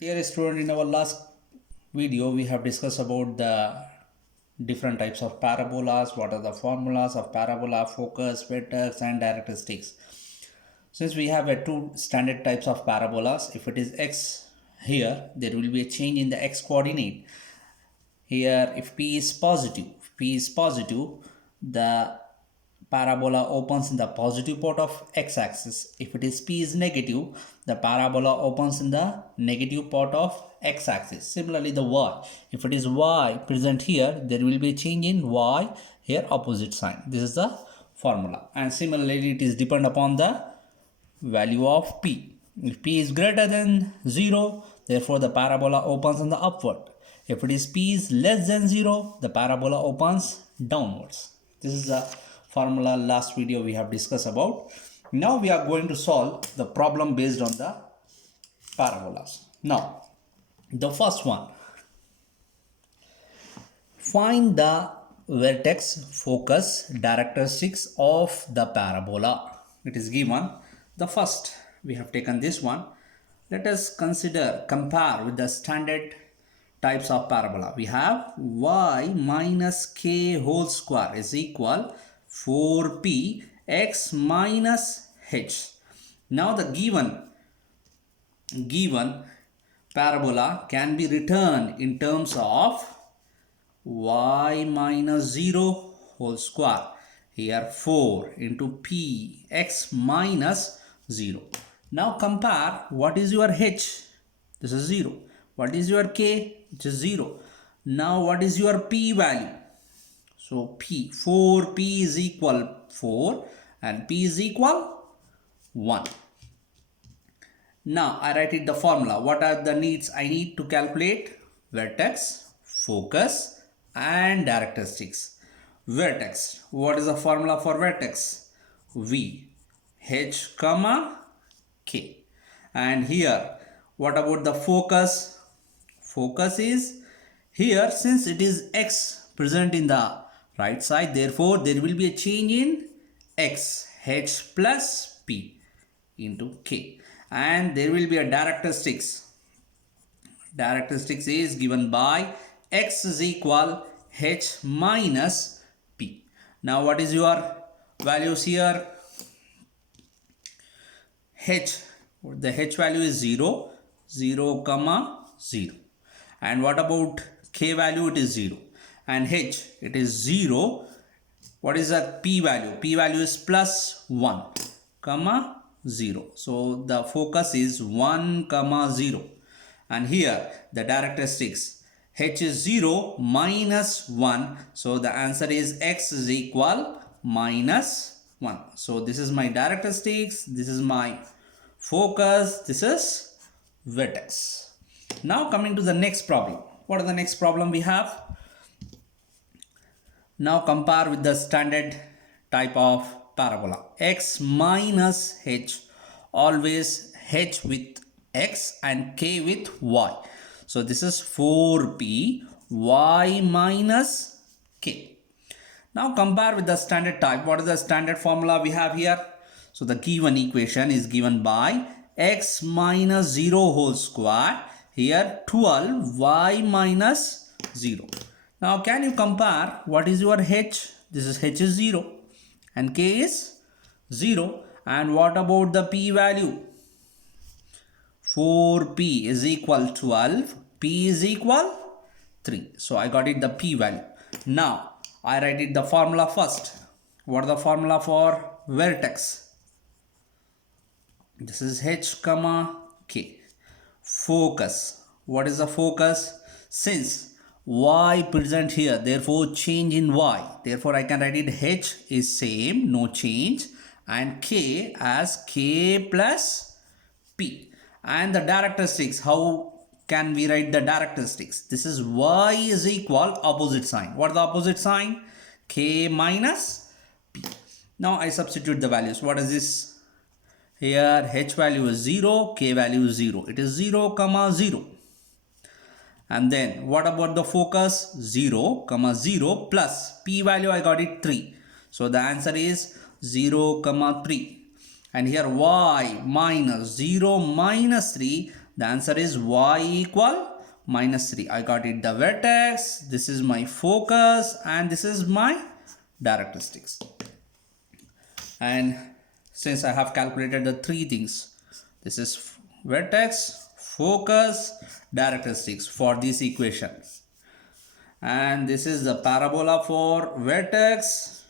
Dear student, in our last video we have discussed about the different types of parabolas, what are the formulas of parabola, focus, vertex and directrices. Since we have two standard types of parabolas, if it is x here, there will be a change in the x coordinate. Here if P is positive, the parabola opens in the positive part of x-axis. If it is P is negative, the parabola opens in the negative part of x-axis. Similarly the y, if it is y present here, there will be a change in y, here opposite sign. This is the formula. And similarly it is depend upon the value of P. If P is greater than 0, therefore the parabola opens in the upward. If it is P is less than 0, the parabola opens downwards. This is the formula last video we have discussed about. Now we are going to solve the problem based on the parabolas. Now, the first one. Find the vertex focus characteristics of the parabola. It is given. The first, we have taken this one. Let us compare with the standard types of parabola. We have y minus k whole square is equal 4p x minus h. Now the given parabola can be written in terms of y minus 0 whole square. Here 4 into p x minus 0. Now compare what is your h. This is 0. What is your k? It is 0. Now what is your p value? So p, 4p is equal 4 and p is equal 1. Now I write it the formula. What are the needs I need to calculate? Vertex, focus and characteristics. Vertex. What is the formula for vertex? V, h, comma, k. And here, what about the focus? Focus is here, since it is x present in the right side, therefore there will be a change in x, h plus p into k. And there will be a characteristics. Characteristics is given by x is equal h minus p. Now what is your values here? H, the h value is 0, 0, comma 0. And what about k value? It is 0. And h, it is 0. What is the p value? P value is plus 1, comma 0. So the focus is 1, comma 0. And here the characteristics, h is 0 minus 1. So the answer is x is equal minus 1. So this is my characteristics, this is my focus, this is vertex. Now coming to the next problem. What is the next problem we have? Now compare with the standard type of parabola. X minus h, always h with x and k with y. So this is 4p y minus k. Now compare with the standard type. What is the standard formula we have here? So the given equation is given by x minus 0 whole square. Here 12 y minus 0. Now can you compare what is your h? This is h is 0 and k is 0. And what about the p value? 4p is equal 12, p is equal 3. So I got it the p value. Now I write it the formula first. What is the formula for vertex? This is h, comma k. Focus. What is the focus? Since y present here, therefore change in y. Therefore I can write it h is same, no change, and k as k plus p. And the characteristics, how can we write the characteristics? This is y is equal opposite sign. What is the opposite sign? K minus p. Now I substitute the values. What is this? Here h value is 0, k value is 0. It is 0, comma 0. And then what about the focus? 0, comma 0 plus p value I got it 3. So the answer is 0, comma 3. And here y minus 0 minus 3, The answer is y equal minus 3. I got it. The vertex, this is my focus, and this is my characteristics. And since I have calculated the three things, this is vertex, focus, characteristics for this equation. And this is the parabola for vertex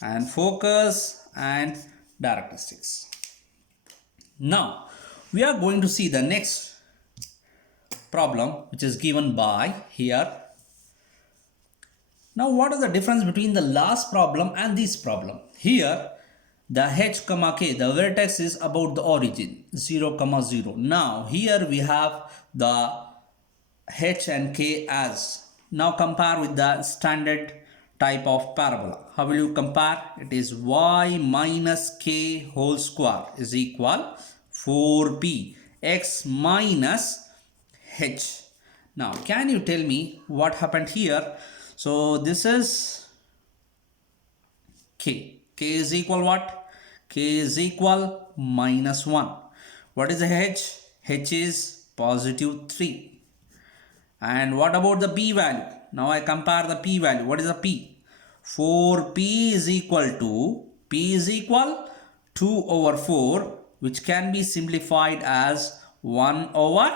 and focus and characteristics. Now we are going to see the next problem, which is given by here. Now what is the difference between the last problem and this problem? Here the h comma k, the vertex is about the origin 0 comma 0. Now here we have the h and k as. Now compare with the standard type of parabola. How will you compare? It is y minus k whole square is equal 4p x minus h. Now can you tell me what happened here? So this is k. K is equal what? K is equal minus 1. What is the h? H is positive 3. And what about the p value? Now I compare the p value. What is the p? 4p is equal to, p is equal 2 over 4, which can be simplified as 1 over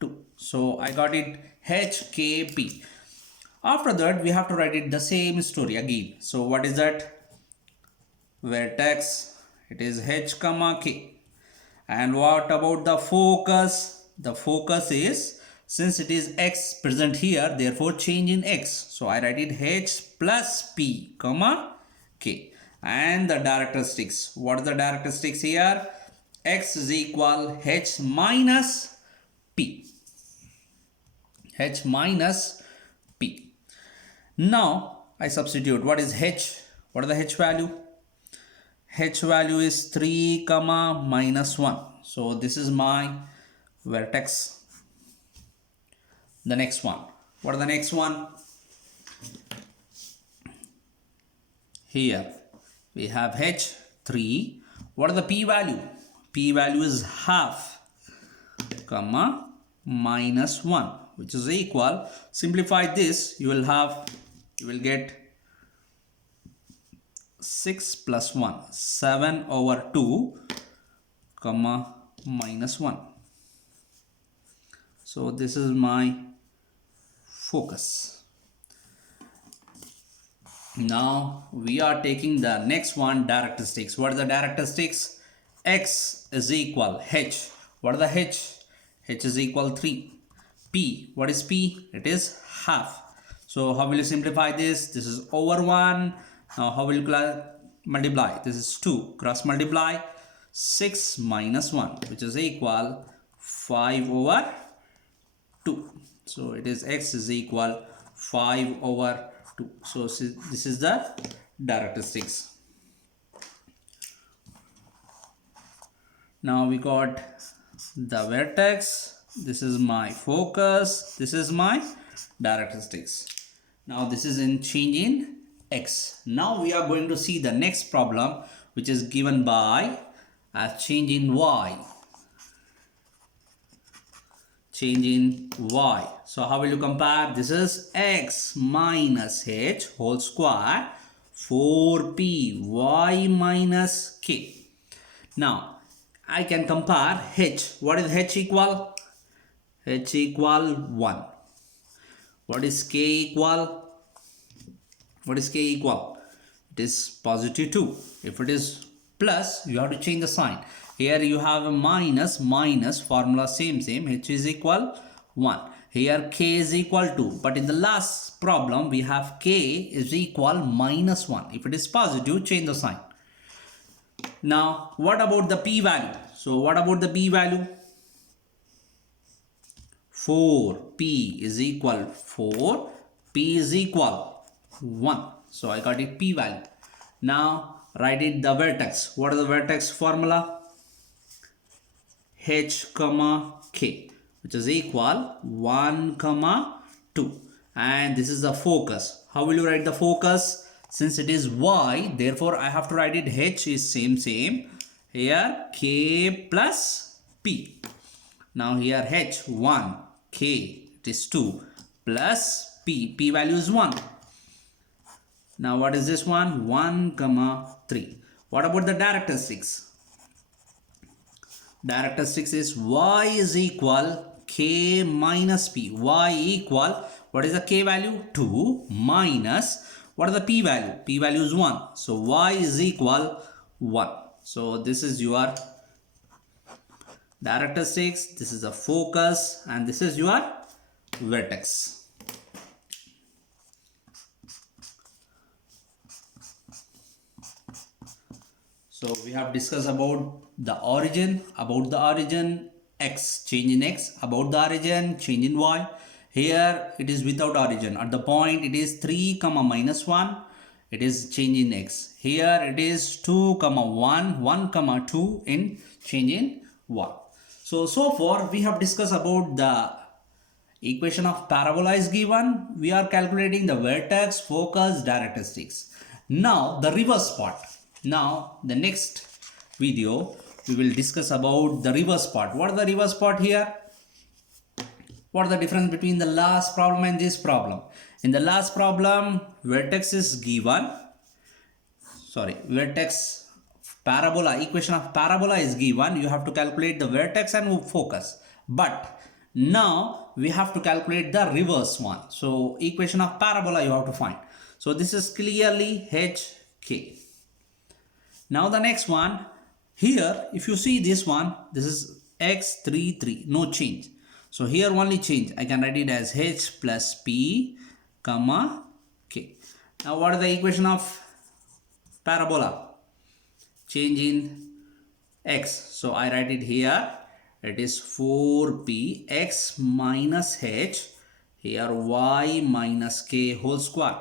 2. So I got it hkp. After that we have to write it the same story again. So what is that? Vertex, it is h comma k. And what about the focus? The focus is, since it is x present here, therefore change in x. So I write it h plus p comma k. And the characteristics. What are the characteristics here? X is equal h minus p. H minus p. Now I substitute. What is h? What is the h value? H value is 3 comma minus 1. So this is my vertex. The next one. What is the next one? Here we have h 3. What is the p value? P value is half comma minus 1, which is equal. Simplify this, you will get 6 plus 1, 7 over 2 comma minus 1. So this is my focus. Now we are taking the next one, characteristics. What are the characteristics? X is equal h. What is the h? H is equal 3. P, what is p? It is half. So how will you simplify this? This is over 1. Now how will you multiply? This is 2. Cross multiply 6 minus 1, which is equal 5 over 2. So it is x is equal 5 over 2. So this is the characteristics. Now we got the vertex. This is my focus. This is my characteristics. Now this is in change in x. Now we are going to see the next problem, which is given by as change in y. Change in y. So how will you compare? This is x minus h whole square 4p y minus k. Now I can compare h. What is h equal? H equal 1. What is k equal? What is k equal? It is positive 2. If it is plus, you have to change the sign. Here you have a minus, formula same, h is equal 1. Here k is equal 2. But in the last problem, we have k is equal minus 1. If it is positive, change the sign. Now, what about the p value? So, what about the p value? 4. P is equal 4. P is equal 1. So, I got it p value. Now, write it the vertex. What is the vertex formula? H comma k, which is equal 1 comma 2. And this is the focus. How will you write the focus? Since it is y, therefore I have to write it h is same. Here k plus p. Now here h 1, k it is 2 plus p value is 1. Now what is this one? 1 comma 3. What about the characteristics? Characteristics is y is equal k minus p. Y equal, what is the k value? 2 minus, what is the p value? P value is 1. So y is equal 1. So this is your characteristics, this is a focus, and this is your vertex. So we have discussed about the origin, x, change in x, about the origin, change in y. Here it is without origin. At the point it is 3 comma minus 1, it is change in x. Here it is 2 comma 1, 1 comma 2 in change in y. So far we have discussed about the equation of parabola is given. We are calculating the vertex, focus, characteristics. Now the reverse part. Now the next video we will discuss about the reverse part. What is the reverse part here? What is the difference between the last problem and this problem? In the last problem, vertex is given. Vertex parabola, equation of parabola is given. You have to calculate the vertex and focus. But now we have to calculate the reverse one. So equation of parabola you have to find. So this is clearly HK. Now the next one, here if you see this one, this is x33, no change. So here only change, I can write it as h plus p comma k. Now what is the equation of parabola? Change in x. So I write it here, it is 4p x minus h, here y minus k whole square.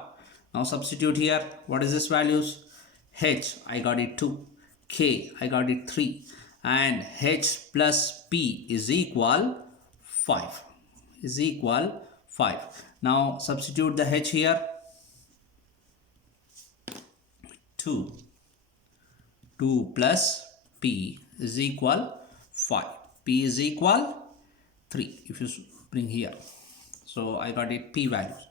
Now substitute here, what is this values? H I got it 2, k I got it 3, and h plus p is equal 5. Now substitute the h here, 2 plus p is equal 5. P is equal 3 if you bring here. So I got it p values.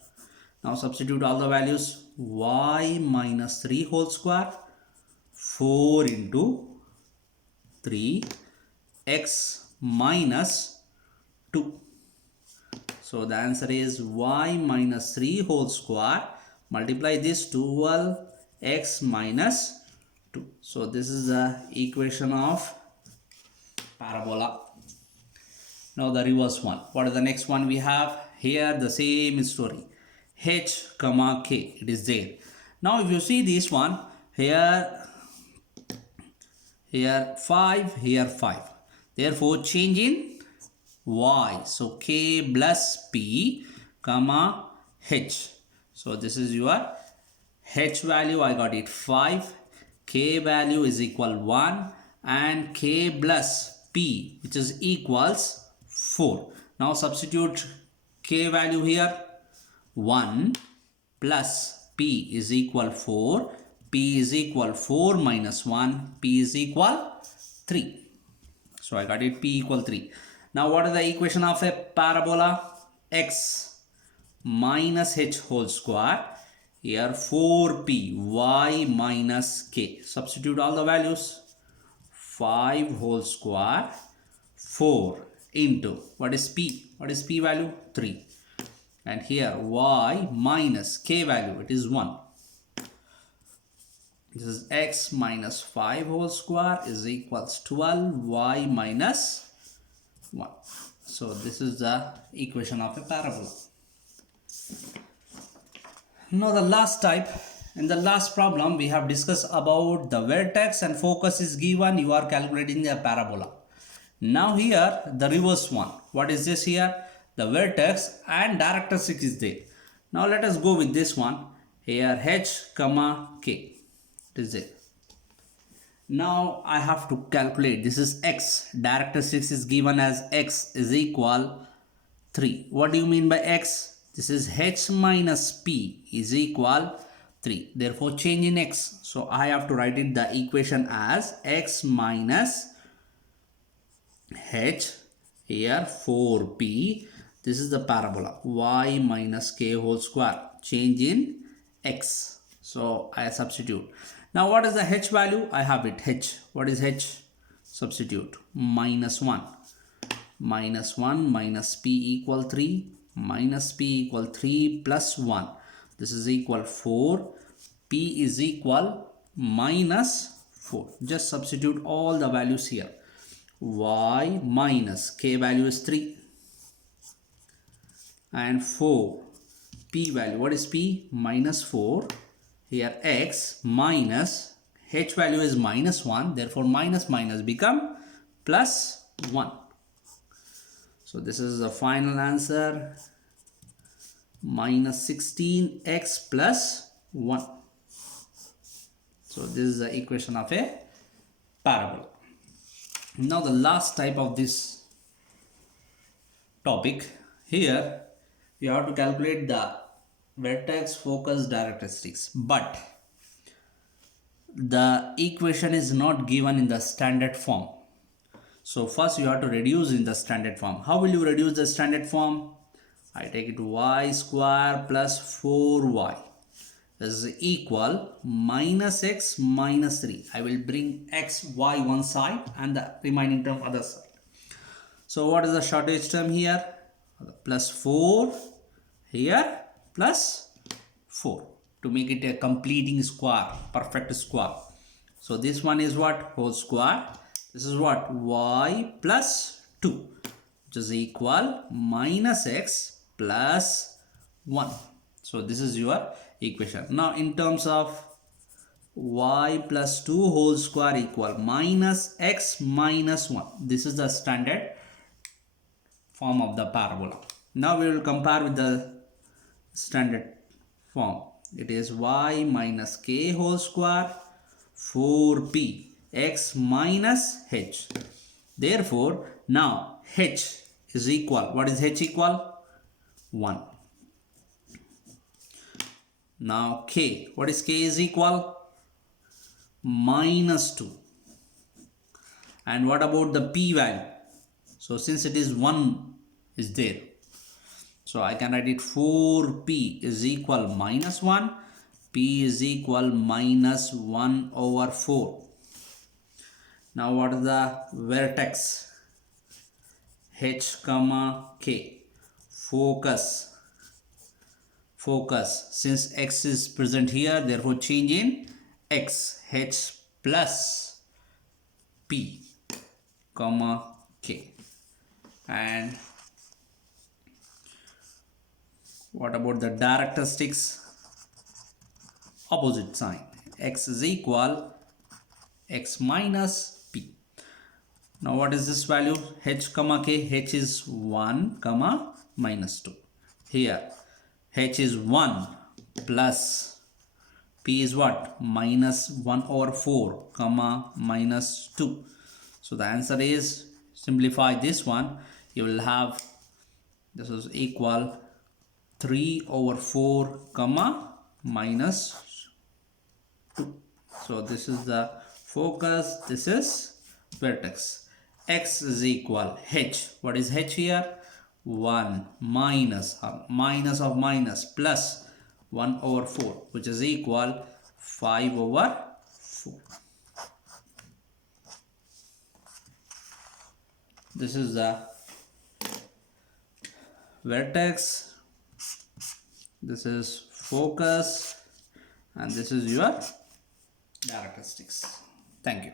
Now substitute all the values, y minus 3 whole square, 4 into 3, x minus 2. So the answer is y minus 3 whole square, multiply this 12, x minus 2. So this is the equation of parabola. Now the reverse one. What is the next one we have? Here the same story. H comma k, it is there. Now if you see this one, here 5, here 5. Therefore change in y. So k plus p comma h. So this is your h value, I got it 5. K value is equal 1 and k plus p which is equals 4. Now substitute k value here, 1 plus p is equal 4. P is equal 4 minus 1. P is equal 3. So I got it p equal 3. Now what is the equation of a parabola? X minus h whole square. Here 4p y minus k. Substitute all the values. 5 whole square, 4 into, what is p? What is p value? 3. And here y minus k value, it is 1. This is x minus 5 whole square is equals 12 y minus 1. So this is the equation of a parabola. Now the last type, in the last problem we have discussed about the vertex and focus is given, you are calculating the parabola. Now here the reverse one. What is this here? The vertex and characteristic is there. Now let us go with this one. Here h comma k. It is it. Now I have to calculate, this is x, characteristics is given as x is equal 3. What do you mean by x? This is h minus p is equal 3. Therefore change in x. So I have to write it the equation as x minus h Here 4p. This is the parabola. Y minus k whole square. Change in x. So I substitute. Now what is the h value? I have it h. What is h? Substitute. Minus 1. Minus 1 minus p equal 3. Minus p equal 3 plus 1. This is equal 4. P is equal minus 4. Just substitute all the values here. Y minus k value is 3 and 4. P value, what is p? Minus 4. Here x minus h value is minus 1. Therefore minus minus become plus 1. So this is the final answer. Minus 16x plus 1. So this is the equation of a parabola. Now the last type of this topic, here you have to calculate the vertex focus characteristics, but the equation is not given in the standard form. So first you have to reduce in the standard form. How will you reduce the standard form? I take it y square plus 4y is equal minus x minus 3. I will bring x, y one side and the remaining term other side. So what is the shortest term here? Plus 4 here plus 4 to make it a completing square, perfect square. So this one is what? Whole square. This is what? Y plus 2, which is equal minus x plus 1. So this is your equation. Now in terms of y plus 2 whole square equal minus x minus 1. This is the standard form of the parabola. Now we will compare with the standard form. It is y minus k whole square 4p x minus h. Therefore now h is equal. What is h equal? 1. Now k. What is k is equal? Minus 2. And what about the p value? So since it is 1 is there, so I can write it 4p is equal minus 1. P is equal minus 1 over 4. Now what is the vertex? H comma k. Focus. Since x is present here, therefore change in x. H plus p comma k. And what about the characteristics? Opposite sign. X is equal x minus p. Now what is this value? H comma k. H is 1 comma minus 2. Here h is 1 plus p is what? Minus 1 over 4 comma minus 2. So the answer is, simplify this one, you will have this is equal 3 over 4 comma minus 2. So this is the focus, this is vertex. X is equal h. What is h here? 1 minus minus of minus plus 1 over 4, which is equal 5 over 4. This is the vertex, this is focus, and this is your characteristics. Thank you.